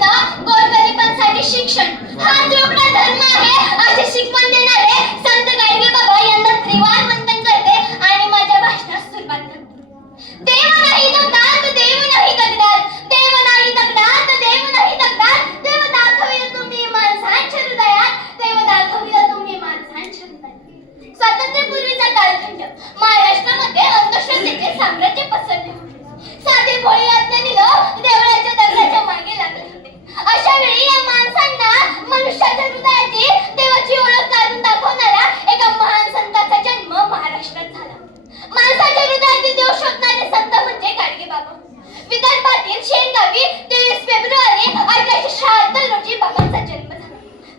अन्न, गोरगरिबांसाठी शिक्षण हाच रोकडा धर्म आहे असे शिकवण देणारे संत गाडगे बाबा यांना त्रिवार वंदन करते आणि माझ्या भाषणास सुरुवात करते. देव नाही दगडात, देव नाही दगडात, देव नाही दगडात, देव नाही दगडात, देव दाखविल तुम्ही माणसांच्या हृदयात, देव दाखविल तुम्ही माणसांच्या हृदयात. स्वातंत्र्यपूर्वीचा कालखंड महाराष्ट्रामध्ये अंधश्रद्धेचे साम्राज्य पसरले होते. साधे भोळे अज्ञानीनं देवळाच्या दगडाच्या मागे लागले होते. अशा वेळी या माणसांना मनुष्याच्या हृदयातील देवाची ओळख काढून दाखवणारा एका महान संताचा जन्म महाराष्ट्रात झाला. माणसाच्या हृदयातील देव शोधणारे संत म्हणजे गाडगे बाबा. विदर्भातील शेणगावी 23 फेब्रुवारी 1876 रोजी बाबांचा जन्म झाला.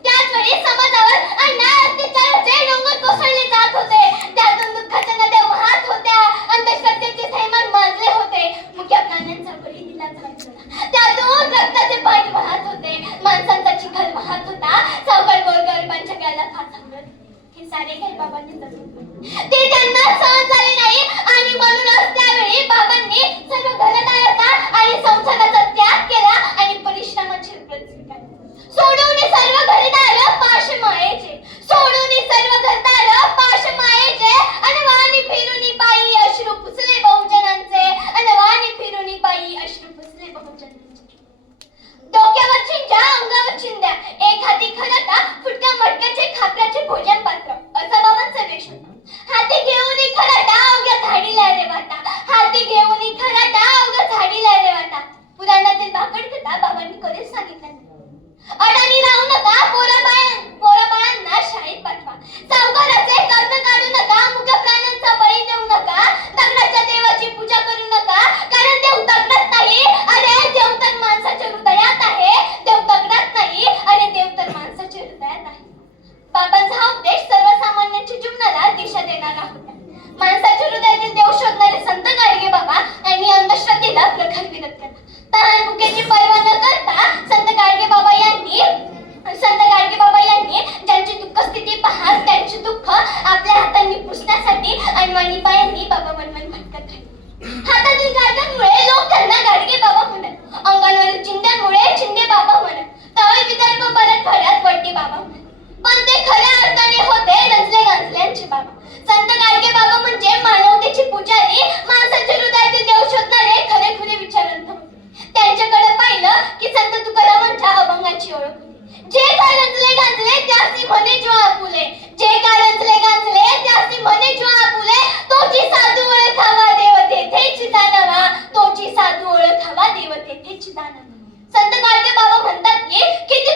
त्याच वेळी समाजावर अन्याय अत्याचाराचे डोंगर कोसळले जात होते. त्यातून दुःखाच्या नद्या वाहत होत्या. अंधश्रद्धेचे थैमान माजले होते. मुख्य प्राण्यांचा बळी दिला जात होता. त्यातून रक्ताचे पाठ वाहत होते. माणसांचा चिखल वाहत होता. सावकार गोरगरिबांच्या गळ्याला फास आवरत. हे सारे काही बाबांनी जगले. ते त्यांना सहन झाले नाही आणि म्हणूनच त्यावेळी बाबांनी सर्व घरदाराचा आणि संसाराचा त्याग केला आणि परिश्रमाची व्रत स्वीकारले. सोडून सर्व घरदार पाश मायेचे, सोडून सर्व घरदार पाश मायेचे, अनवाणी फिरुनी पायी अश्रू पुसले बहुजनांचे, अनवाणी फिरुनी पायी अश्रू पुसले बहुजनांचे. डोक्यावर चिंध्या, अंगावर चिंध्या, एक हाती खराटा, फुटक्या मटक्याचे खापराचे भोजन पात्र, असा बाबांचा वेश होता. हाती घेऊन खराटा, अवघ्या झाडीला रे वाटा, हाती घेऊन खराटा, अवघ्या झाडीला रे वाटा. पुराणातील भाकड कथा बाबांनी कधीच सांगितलं. अडाणी राहू नका, पोराबाळांना शाळेत पाठवा. सावकाराचे कर्ज काढू नका, मुख्य प्राण्यांचा बळी देऊ नका, दगडाच्या देवाची पूजा करू नका, कारण देव दगडात नाही, अरे देव तर माणसाच्या हृदयात आहे. देव दगडात नाही, अरे देव तर माणसाच्या हृदयात आहे. बाबांचा हा उपदेश सर्वसामान्यांच्या जीवनाला दिशा देणारा होता. माणसाच्या हृदयातील देव शोधणारे संत गाडगे बाबा यांनी अंधश्रद्धेला प्रखर विरोध केला. तहान भुकेची पर्वा न करता संत गाडगे बाबा यांनी ज्यांची दुःख स्थिती पाहत त्यांचे दुःख आपल्या हातांनी पुसण्यासाठी अनवाणी पायांनी बाबा मनमन भटकत राहिले. हातातील गाडग्यांमुळे लोक त्यांना गाडगे बाबा म्हणत, अंगावरील चिंध्यांमुळे चिंदे बाबा म्हणत, तळे विदर्भ मराठवाड्यात वडके बाबा म्हणत. पण ते खऱ्या अर्थाने होते रंजले गांजल्यांचे बाबा. संत गाडगे बाबा म्हणजे मानवतेची पुजारी, माणसाच्या हृदयातील देव शोधणारे खरेखुरे विचारवंत होते. त्यांच्याकडे पाहिलं की संत तुकारामांच्या अभंगाची ओळख होती. जे काय रंजले गांजले त्यासी म्हणे जो आपुले, जे काय रंजले गांजले त्यासी म्हणे जो आपुले, तोची साधू ओळखावा देव तेथेची जाणावा, तोची साधू ओळखावा देव तेथेची जाणावा. संत गाडगे बाबा म्हणतात की किती